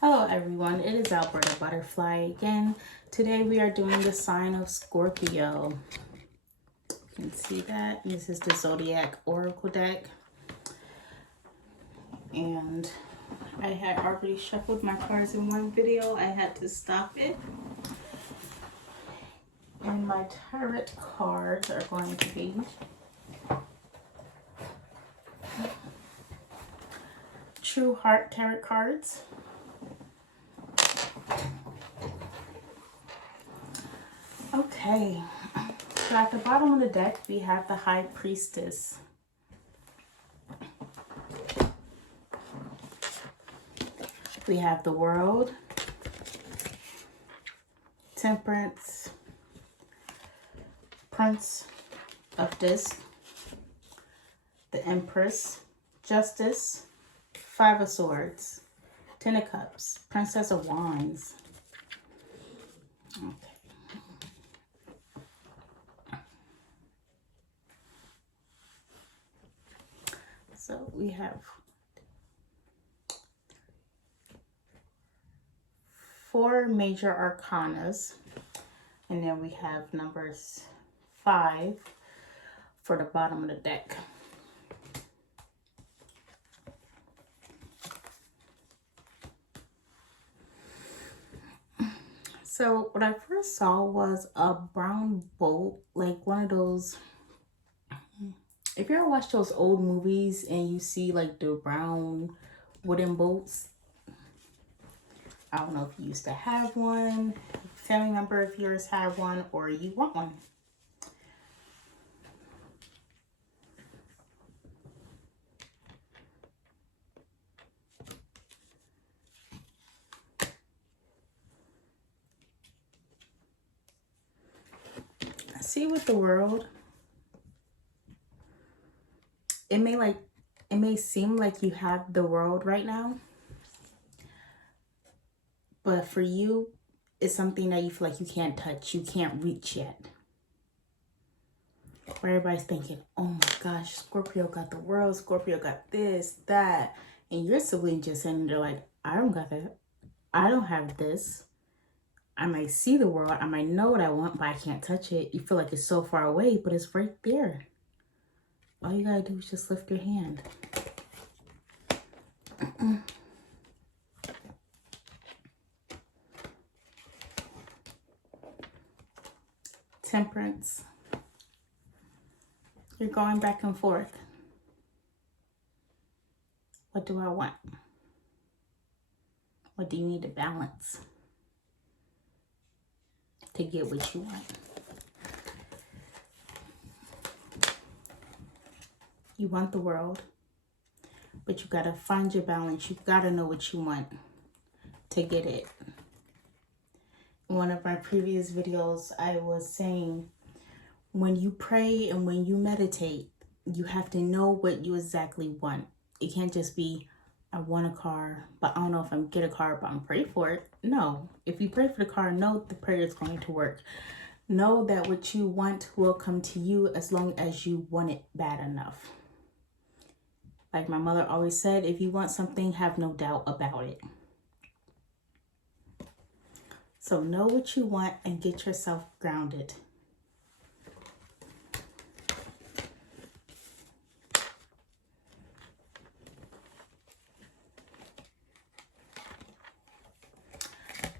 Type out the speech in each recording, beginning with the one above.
Hello everyone, it is Alberta Butterfly again. Today we are doing the sign of Scorpio. You can see that. This is the Zodiac Oracle deck. And I had already shuffled my cards in one video. I had to stop it. And my tarot cards are going to be True Heart Tarot cards. Okay, so at the bottom of the deck, we have the High Priestess. We have the World, Temperance, Prince of Discs, the Empress, Justice, Five of Swords, Ten of Cups, Princess of Wands. Okay. So we have 4 major arcanas, and then we have numbers 5 for the bottom of the deck. So what I first saw was a brown bolt, like one of those, if you ever watch those old movies and you see like the brown wooden boats, I don't know if you used to have one, family member of yours have one, or you want one. See, with the World, it may seem like you have the world right now, but for you, it's something that you feel like you can't touch, you can't reach yet. Where everybody's thinking, oh my gosh, Scorpio got the world, Scorpio got this, that, and you're simply just sitting there like, I don't got that. I don't have this. I might see the world, I might know what I want, but I can't touch it. You feel like it's so far away, but it's right there. All you gotta do is just lift your hand. Temperance. You're going back and forth. What do I want? What do you need to balance to get what you want? You want the world, but you gotta find your balance. You gotta know what you want to get it. In one of my previous videos, I was saying, when you pray and when you meditate, you have to know what you exactly want. It can't just be, I want a car, but I don't know if I'm gonna get a car, but I'm praying for it. No, if you pray for the car, know the prayer is going to work. Know that what you want will come to you as long as you want it bad enough. Like my mother always said, if you want something, have no doubt about it. So know what you want and get yourself grounded.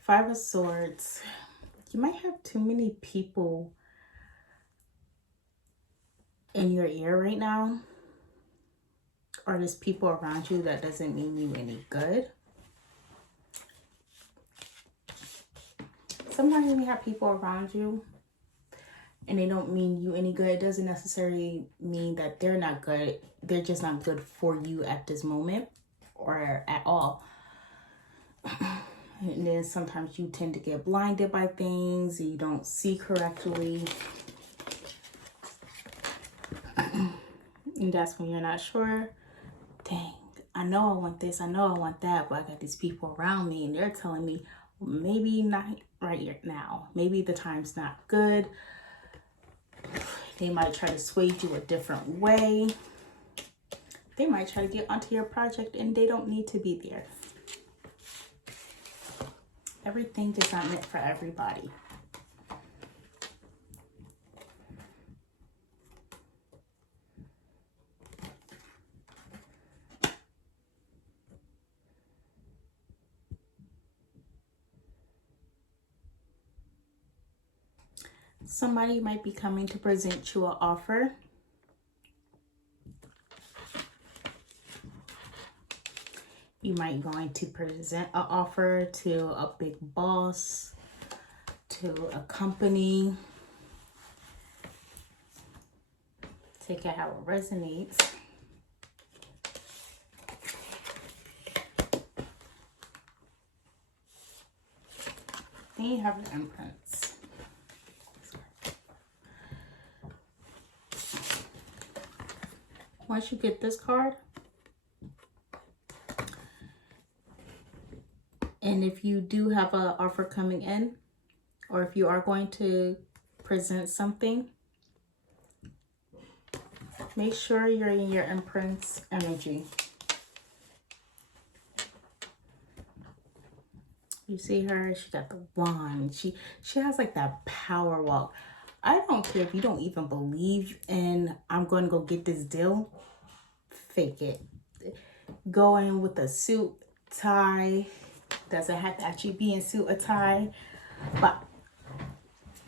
Five of Swords. You might have too many people in your ear right now, or there's people around you that doesn't mean you any good. Sometimes when you have people around you and they don't mean you any good, it doesn't necessarily mean that they're not good. They're just not good for you at this moment or at all. And then sometimes you tend to get blinded by things, you don't see correctly. And that's when you're not sure. Dang, I know I want this, I know I want that, but I got these people around me and they're telling me, maybe not right now. Maybe the time's not good. They might try to sway you a different way. They might try to get onto your project and they don't need to be there. Everything is not meant for everybody. Somebody might be coming to present you an offer. You might going to present an offer to a big boss, to a company. Take it how it resonates. Then you have the imprints. Once you get this card, and if you do have an offer coming in, or if you are going to present something, make sure you're in your imprints energy. You see her, she got the wand. She has like that power walk. I don't care if you don't even believe in I'm going to go get this deal. Fake it. Go in with a suit, tie. Doesn't have to actually be in suit or tie. But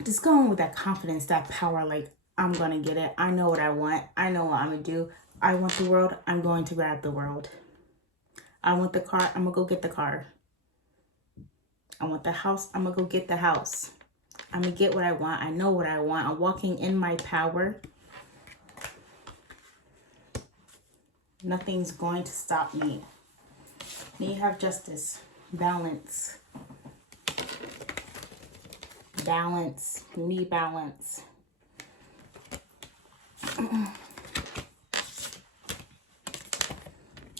just go in with that confidence, that power, like I'm going to get it. I know what I want. I know what I'm going to do. I want the world. I'm going to grab the world. I want the car. I'm going to go get the car. I want the house. I'm going to go get the house. I'm going to get what I want. I know what I want. I'm walking in my power. Nothing's going to stop me. Then you have justice, balance. Balance. You need balance.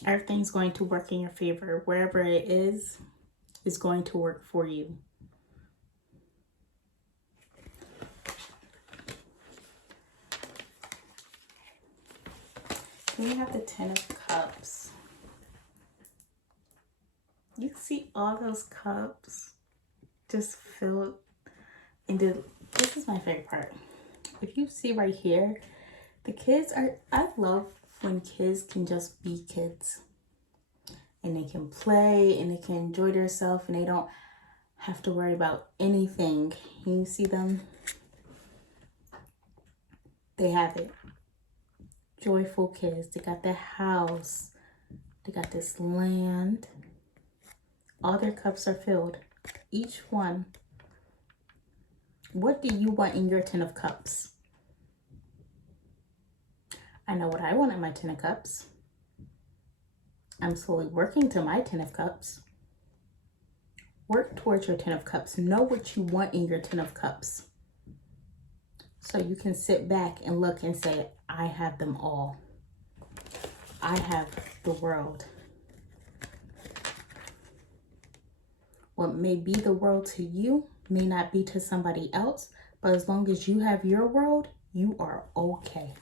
Everything's going to work in your favor. Wherever it is going to work for you. Then you have the Ten of Cups. You see all those cups just filled into, this is my favorite part. If you see right here, the kids are, I love when kids can just be kids. And they can play and they can enjoy themselves and they don't have to worry about anything. You see them? They have it. Joyful kids. They got their house. They got this land. All their cups are filled. Each one. What do you want in your Ten of Cups? I know what I want in my Ten of Cups. I'm slowly working to my Ten of Cups. Work towards your Ten of Cups. Know what you want in your Ten of Cups. So you can sit back and look and say, I have them all. I have the world. What may be the world to you may not be to somebody else, but as long as you have your world, you are okay.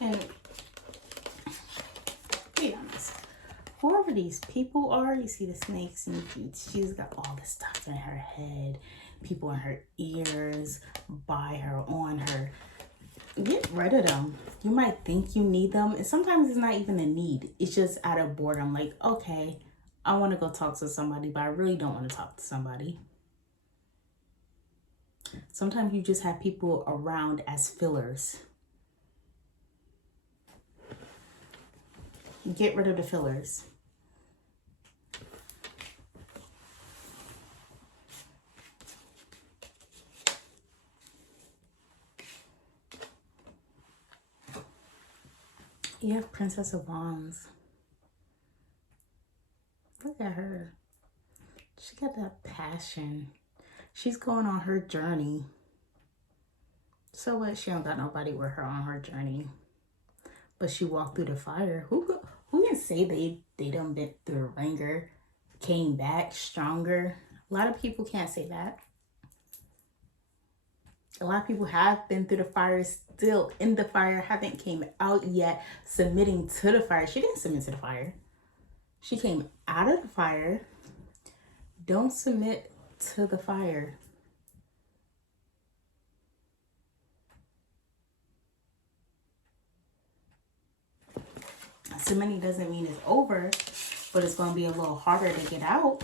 And be honest, whoever these people are, you see the snakes and she's got all this stuff in her head, people in her ears, by her, on her. Get rid of them. You might think you need them, and sometimes it's not even a need. It's just out of boredom. Like, okay, I want to go talk to somebody, but I really don't want to talk to somebody. Sometimes you just have people around as fillers. Get rid of the fillers. You have Princess of Wands. Look at her. She got that passion. She's going on her journey. So what? She don't got nobody with her on her journey. But she walked through the fire. Who can say they done been through the ringer, came back stronger? A lot of people can't say that. A lot of people have been through the fire, still in the fire, haven't came out yet, submitting to the fire. She didn't submit to the fire. She came out of the fire. Don't submit to the fire. Submitting doesn't mean it's over, but it's going to be a little harder to get out.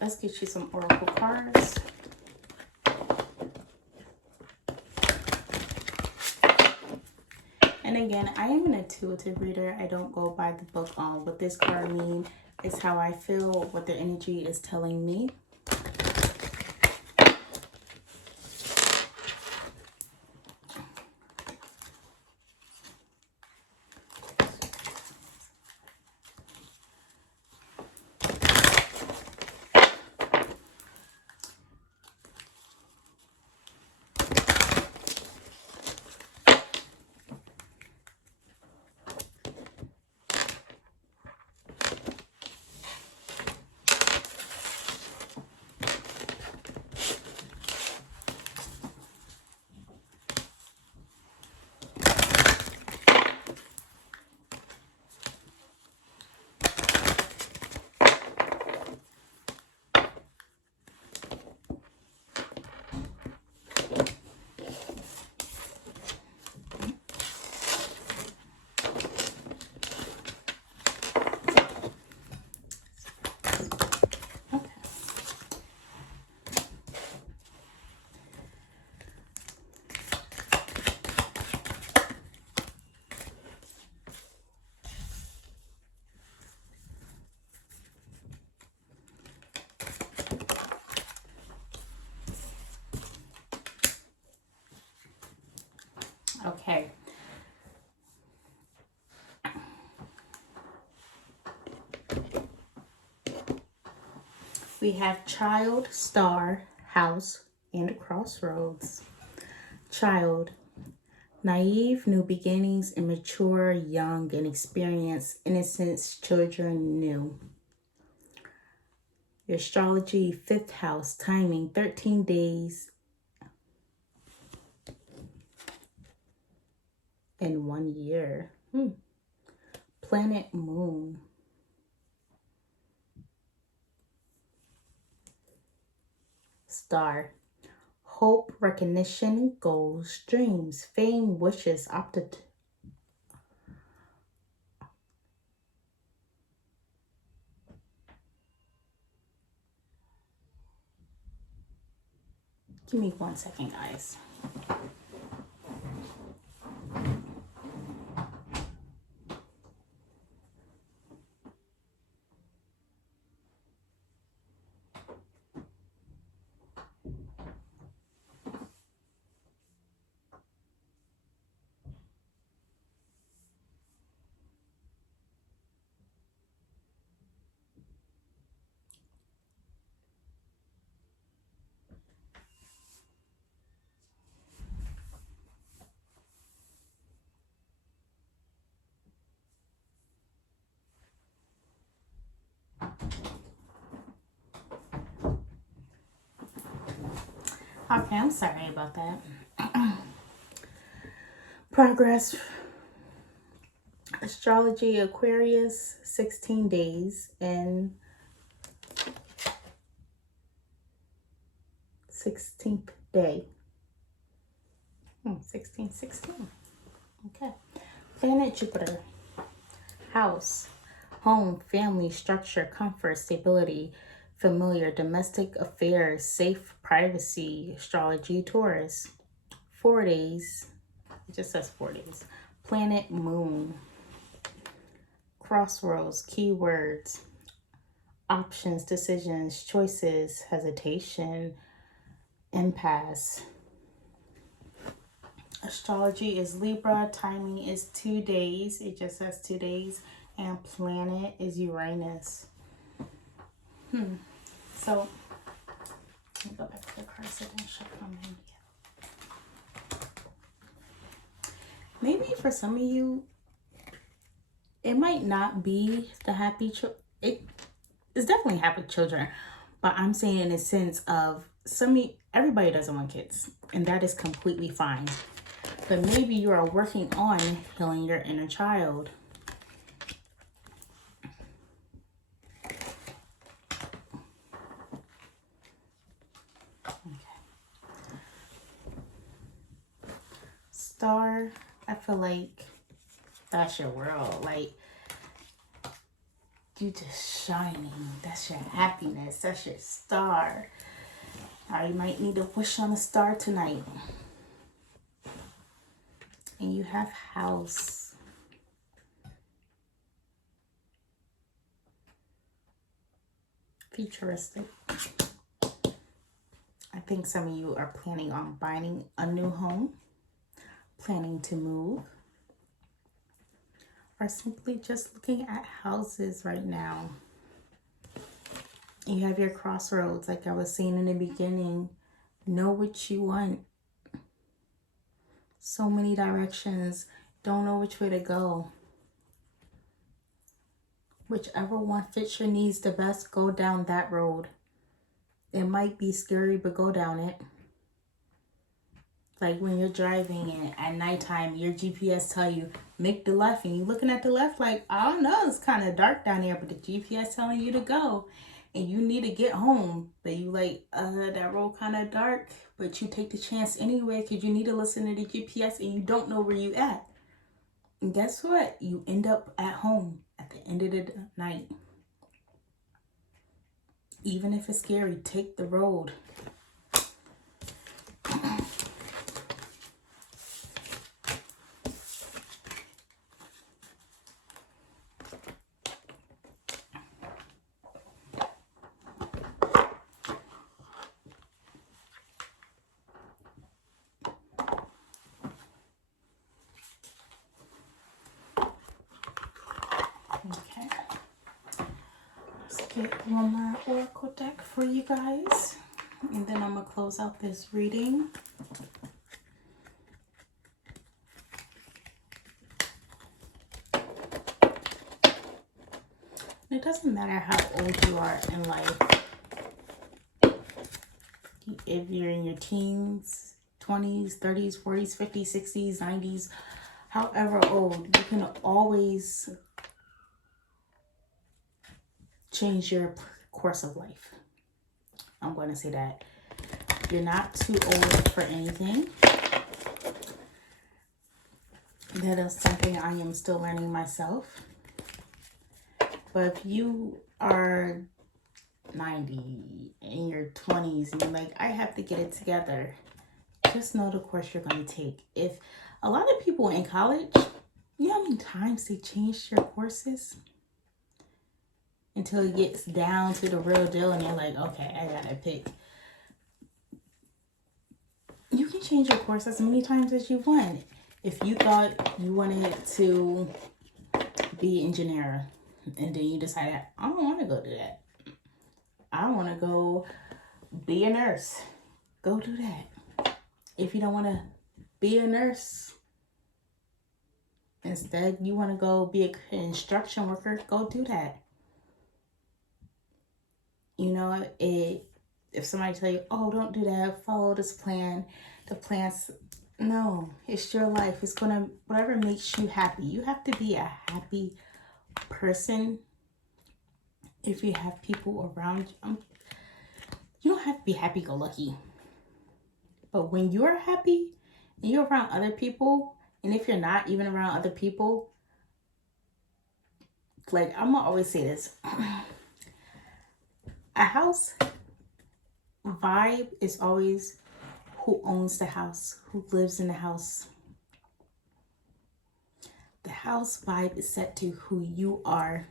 Let's get you some oracle cards. And again, I am an intuitive reader. I don't go by the book on what this card means. It's how I feel, what the energy is telling me. Okay. We have child, star, house, and crossroads. Child, naive, new beginnings, immature, young, and experienced, innocence, children, new. Your astrology, 5th house, timing, 13 days in 1 year. Planet, moon. Star, hope, recognition, goals, dreams, fame, wishes, opted. Give me 1 second, guys. Okay, I'm sorry about that. Progress. Astrology, Aquarius, 16 days and 16th day. 16. Okay. Planet Jupiter. House, home, family, structure, comfort, stability, familiar, domestic affairs, safe, privacy. Astrology, Taurus. 4 days. It just says 4 days. Planet, moon. Crossroads, keywords, options, decisions, choices, hesitation, impasse. Astrology is Libra. Timing is 2 days. It just says 2 days. And planet is Uranus. So, let me go back to the cards so don't shut from in yet. Maybe for some of you, it might not be the happy children. It's definitely happy children. But I'm saying in a sense of everybody doesn't want kids. And that is completely fine. But maybe you are working on healing your inner child. Star, I feel like that's your world. Like, you just shining. That's your happiness. That's your star. Or you might need to wish on a star tonight. And you have house. Futuristic. I think some of you are planning on buying a new home. Planning to move, or simply just looking at houses right now. You have your crossroads, like I was saying in the beginning. Know what you want. So many directions. Don't know which way to go. Whichever one fits your needs the best, go down that road. It might be scary, but go down it. Like when you're driving and at nighttime, your GPS tell you, make the left. And you're looking at the left like, I don't know, it's kind of dark down there. But the GPS telling you to go. And you need to get home. But you like, that road kind of dark. But you take the chance anyway because you need to listen to the GPS and you don't know where you at. And guess what? You end up at home at the end of the night. Even if it's scary, take the road. Okay, let's get one more oracle deck for you guys, and then I'm gonna close out this reading. It doesn't matter how old you are in life. If you're in your teens, 20s, 30s, 40s, 50s, 60s, 90s, however old, you can always change your course of life. I'm going to say that. You're not too old for anything. That is something I am still learning myself. But if you are 90 in your 20s and you're like, I have to get it together, just know the course you're going to take. If a lot of people in college, you know how many times they changed your courses? Until it gets down to the real deal and you're like, okay, I gotta pick. You can change your course as many times as you want. If you thought you wanted to be an engineer and then you decided, I don't want to go do that. I want to go be a nurse. Go do that. If you don't want to be a nurse, instead you want to go be an construction worker, go do that. You know, if somebody tell you, oh, don't do that, follow this plan, the plan's, no, it's your life. It's gonna, whatever makes you happy. You have to be a happy person. If you have people around you, you don't have to be happy-go-lucky. But when you're happy and you're around other people, and if you're not even around other people, like, I'm gonna always say this. A house vibe is always who owns the house, who lives in the house. The house vibe is set to who you are.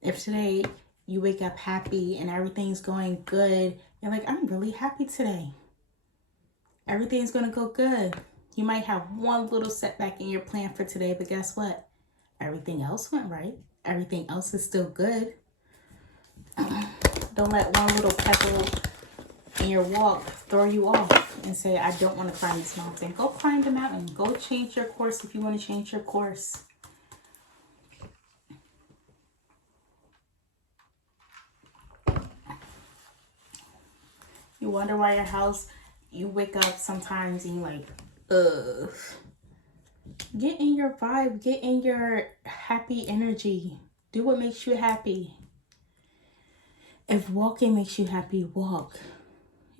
If today you wake up happy and everything's going good You're like, I'm really happy today. Everything's going to go good. You might have one little setback in your plan for today, but guess what? Everything else went right. Everything else is still good. Don't let one little pebble in your walk throw you off and say, I don't want to climb this mountain. Go climb the mountain. Go change your course if you want to change your course. You wonder why your house, you wake up sometimes and you're like, ugh. Get in your vibe. Get in your happy energy. Do what makes you happy. If walking makes you happy, walk.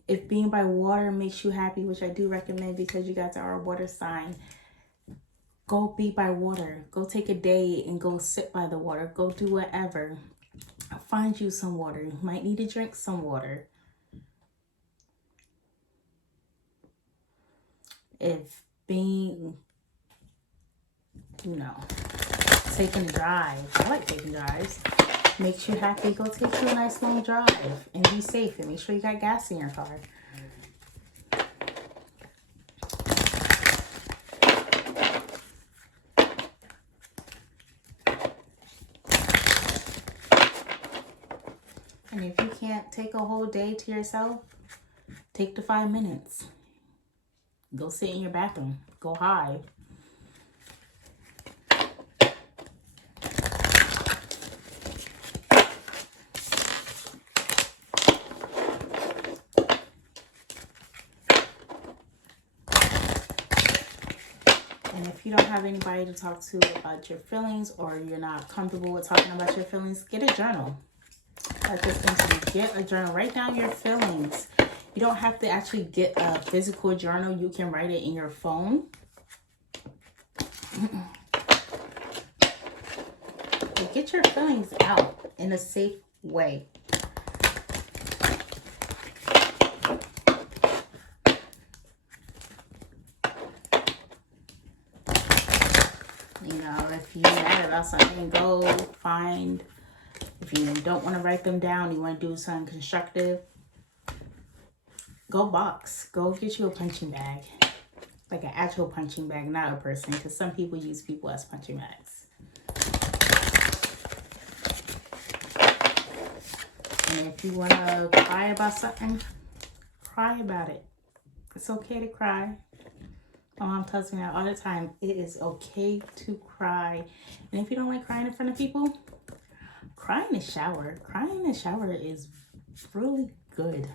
If being by water makes you happy, which I do recommend because you guys are a water sign, go be by water. Go take a day and go sit by the water. Go do whatever. Find you some water. You might need to drink some water. If being, taking a drive, I like taking drives, makes you happy, go take you a nice long drive and be safe and make sure you got gas in your car. And if you can't take a whole day to yourself, take the 5 minutes. Go sit in your bathroom. Go hide. And if you don't have anybody to talk to about your feelings, or you're not comfortable with talking about your feelings, get a journal. Get a journal. Write down your feelings. You don't have to actually get a physical journal. You can write it in your phone. But get your feelings out in a safe way. If you're mad about something, go find. If you don't want to write them down, you want to do something constructive, go box. Go get you a punching bag. Like an actual punching bag, not a person. Because some people use people as punching bags. And if you want to cry about something, cry about it. It's okay to cry. My mom tells me that all the time. It is okay to cry. And if you don't like crying in front of people, cry in the shower. Crying in the shower is really good.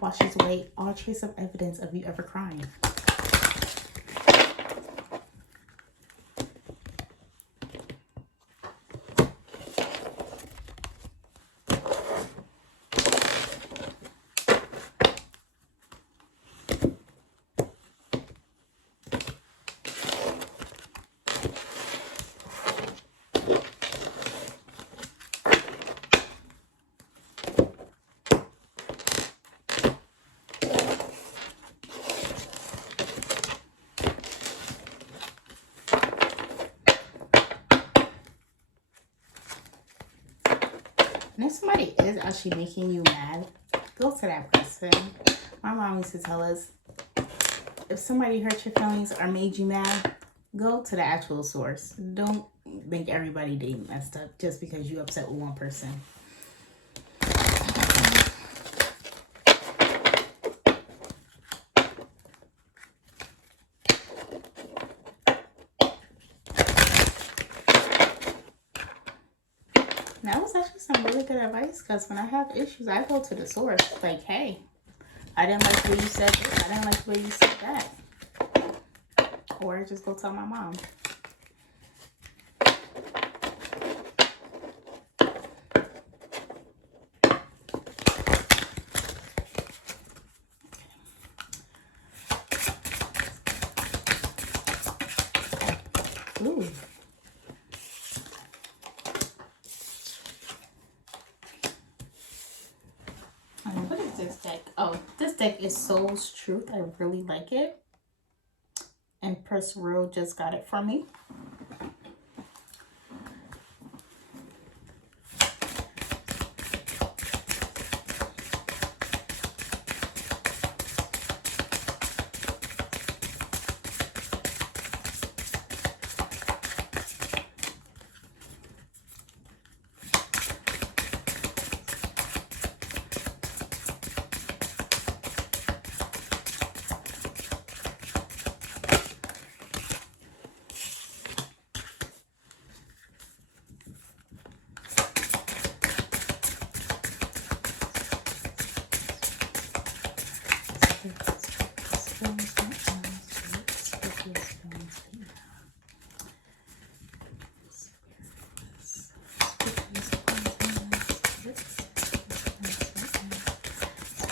Washes away all trace of evidence of you ever crying. And if somebody is actually making you mad, go to that person. My mom used to tell us, if somebody hurt your feelings or made you mad, go to the actual source. Don't think everybody they messed up just because you upset with one person. That was actually some really good advice, because when I have issues, I go to the source. Like, hey, I didn't like the way you said this. I didn't like the way you said that. Or I just go tell my mom. Ooh. What is this deck? Oh, this deck is Soul's Truth. I really like it. And Press Real just got it for me.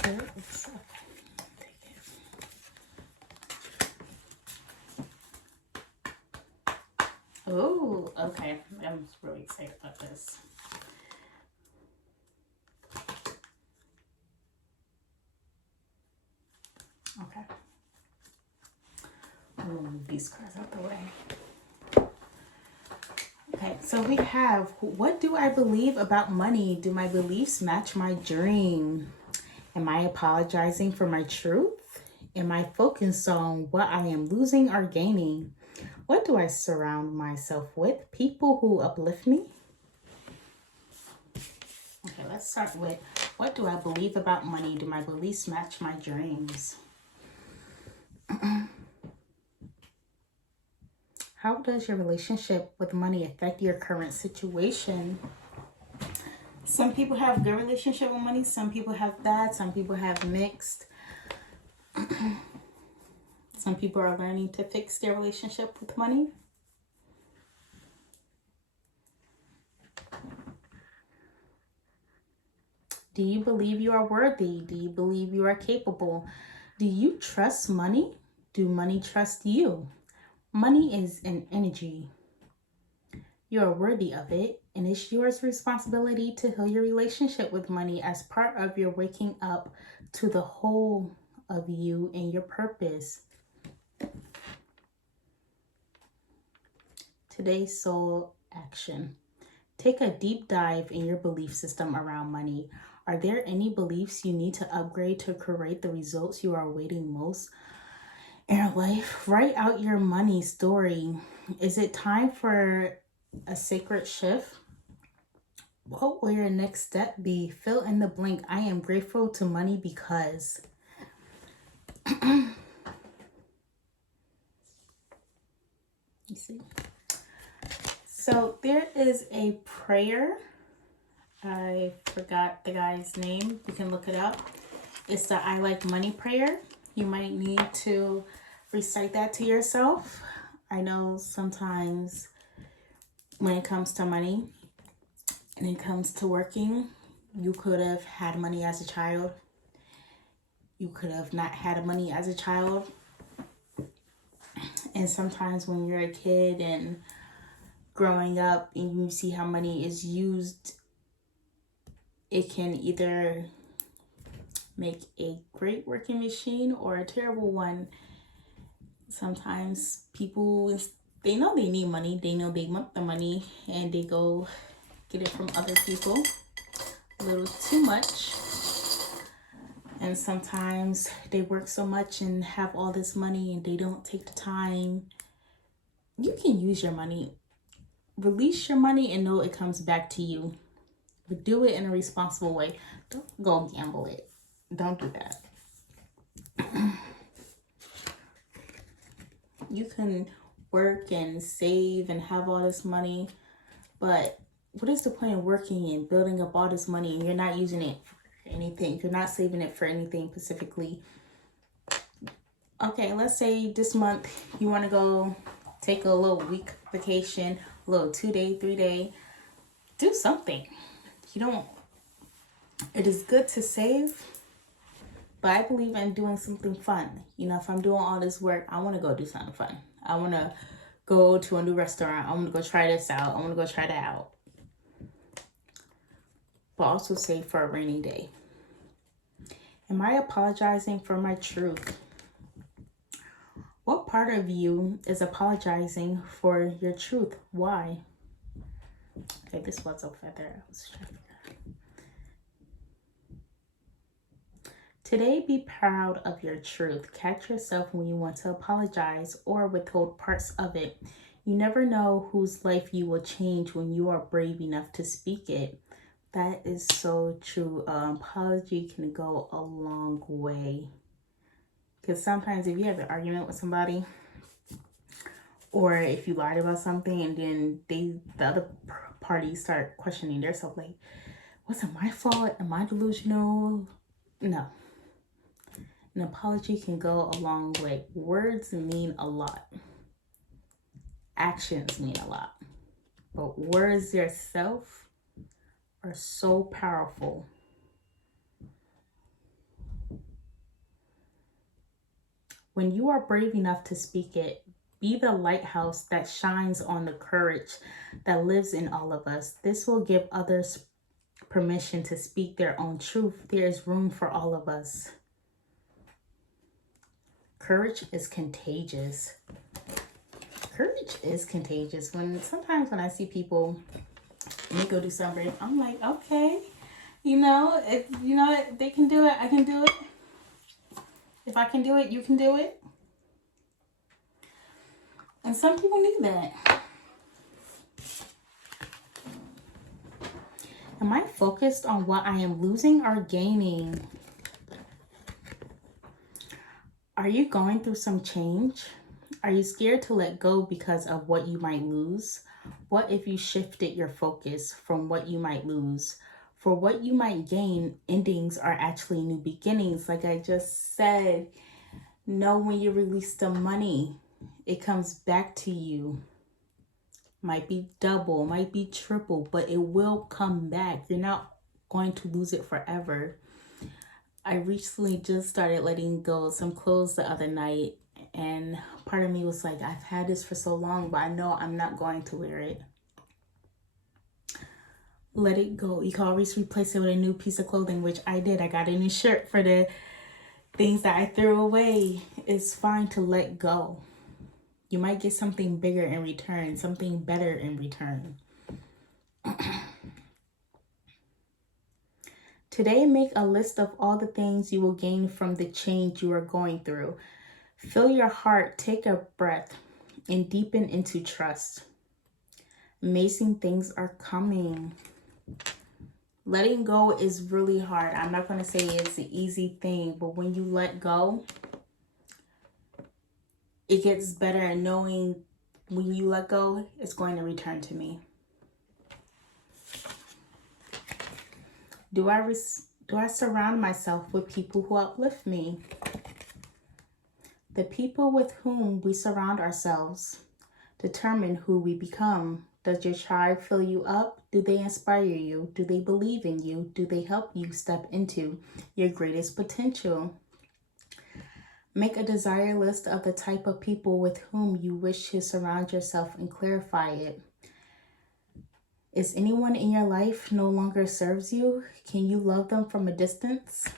Oops, okay. Take it. Oh, okay. I'm really excited about this. Okay. I'm gonna move these cards out the way. Okay, so we have, what do I believe about money? Do my beliefs match my dream? Am I apologizing for my truth? Am I focused on what I am losing or gaining? What do I surround myself with? People who uplift me? Okay, let's start with, what do I believe about money? Do my beliefs match my dreams? How does your relationship with money affect your current situation? Some people have good relationship with money. Some people have bad. Some people have mixed. Some people are learning to fix their relationship with money. Do you believe you are worthy? Do you believe you are capable? Do you trust money? Do money trust you? Money is an energy. You are worthy of it, and it's your responsibility to heal your relationship with money as part of your waking up to the whole of you and your purpose. Today's soul action. Take a deep dive in your belief system around money. Are there any beliefs you need to upgrade to create the results you are awaiting most in your life? Write out your money story. Is it time for a sacred shift? What will your next step be? Fill in the blank. I am grateful to money because. You see? So there is a prayer. I forgot the guy's name. You can look it up. It's the I like money prayer. You might need to recite that to yourself. I know sometimes when it comes to money and it comes to working, you could have had money as a child. You could have not had money as a child. And sometimes when you're a kid and growing up and you see how money is used, it can either make a great working machine or a terrible one. Sometimes people, they know they need money, they know they want the money, and they go get it from other people a little too much. And sometimes they work so much and have all this money and they don't take the time. You can use your money. Release your money and know it comes back to you. But do it in a responsible way. Don't go gamble it. Don't do that. You can work and save and have all this money, but what is the point of working and building up all this money and you're not using it for anything? You're not saving it for anything specifically. Okay, let's say this month you want to go take a little week vacation, a little 2-day, 3-day. Do something. It is good to save, but I believe in doing something fun. You know, if I'm doing all this work, I want to go do something fun. I want to go to a new restaurant. I want to go try this out. I want to go try that out. But also save for a rainy day. Am I apologizing for my truth? What part of you is apologizing for your truth? Why? Okay, this was a feather. Let's try. Today, be proud of your truth. Catch yourself when you want to apologize or withhold parts of it. You never know whose life you will change when you are brave enough to speak it. That is so true. Apology can go a long way. Because sometimes if you have an argument with somebody, or if you lied about something and then the other party start questioning themselves, like, was it my fault? Am I delusional? No. An apology can go a long way. Words mean a lot. Actions mean a lot. But words themselves are so powerful. When you are brave enough to speak it, be the lighthouse that shines on the courage that lives in all of us. This will give others permission to speak their own truth. There is room for all of us. Courage is contagious. Courage is contagious. Sometimes when I see people and they go do something, I'm like, okay, if they can do it, I can do it. If I can do it, you can do it. And some people need that. Am I focused on what I am losing or gaining? Are you going through some change? Are you scared to let go because of what you might lose? What if you shifted your focus from what you might lose? For what you might gain, endings are actually new beginnings. Like I just said, know when you release the money, it comes back to you. Might be double, might be triple, but it will come back. You're not going to lose it forever. I recently just started letting go of some clothes the other night, and part of me was like, I've had this for so long, but I know I'm not going to wear it. Let it go. You can always replace it with a new piece of clothing, which I did. I got a new shirt for the things that I threw away. It's fine to let go. You might get something bigger in return, something better in return. Today, make a list of all the things you will gain from the change you are going through. Fill your heart, take a breath, and deepen into trust. Amazing things are coming. Letting go is really hard. I'm not going to say it's an easy thing, but when you let go, it gets better, and knowing when you let go, it's going to return to me. Do I surround myself with people who uplift me? The people with whom we surround ourselves determine who we become. Does your tribe fill you up? Do they inspire you? Do they believe in you? Do they help you step into your greatest potential? Make a desire list of the type of people with whom you wish to surround yourself and clarify it. Is anyone in your life no longer serves you? Can you love them from a distance?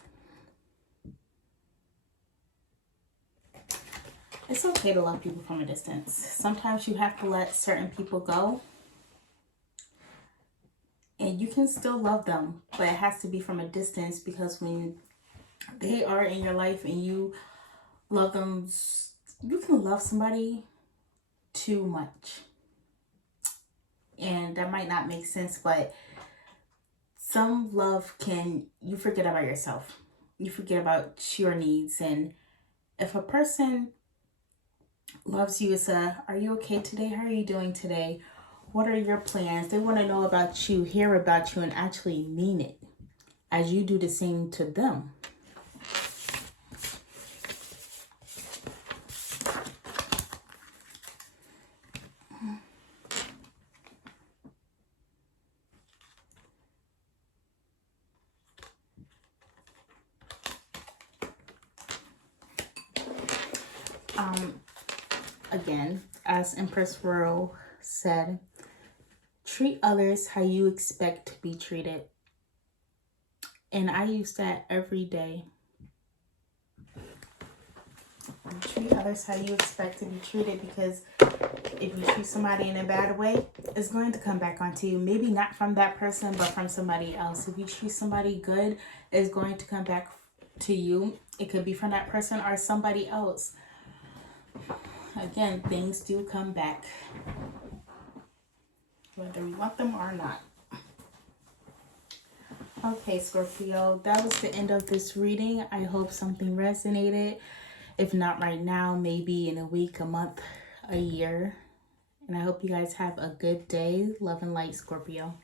It's okay to love people from a distance. Sometimes you have to let certain people go. And you can still love them, but it has to be from a distance, because when they are in your life and you love them, you can love somebody too much. And that might not make sense, but some love you forget about yourself. You forget about your needs. And if a person loves you, it's are you okay today? How are you doing today? What are your plans? They want to know about you, hear about you, and actually mean it, as you do the same to them. Again, as Empress Rural said, treat others how you expect to be treated. And I use that every day. Treat others how you expect to be treated, because if you treat somebody in a bad way, it's going to come back onto you. Maybe not from that person, but from somebody else. If you treat somebody good, it's going to come back to you. It could be from that person or somebody else. Again, things do come back, whether we want them or not. Okay, Scorpio, that was the end of this reading. I hope something resonated. If not right now, maybe in a week, a month, a year. And I hope you guys have a good day. Love and light, Scorpio.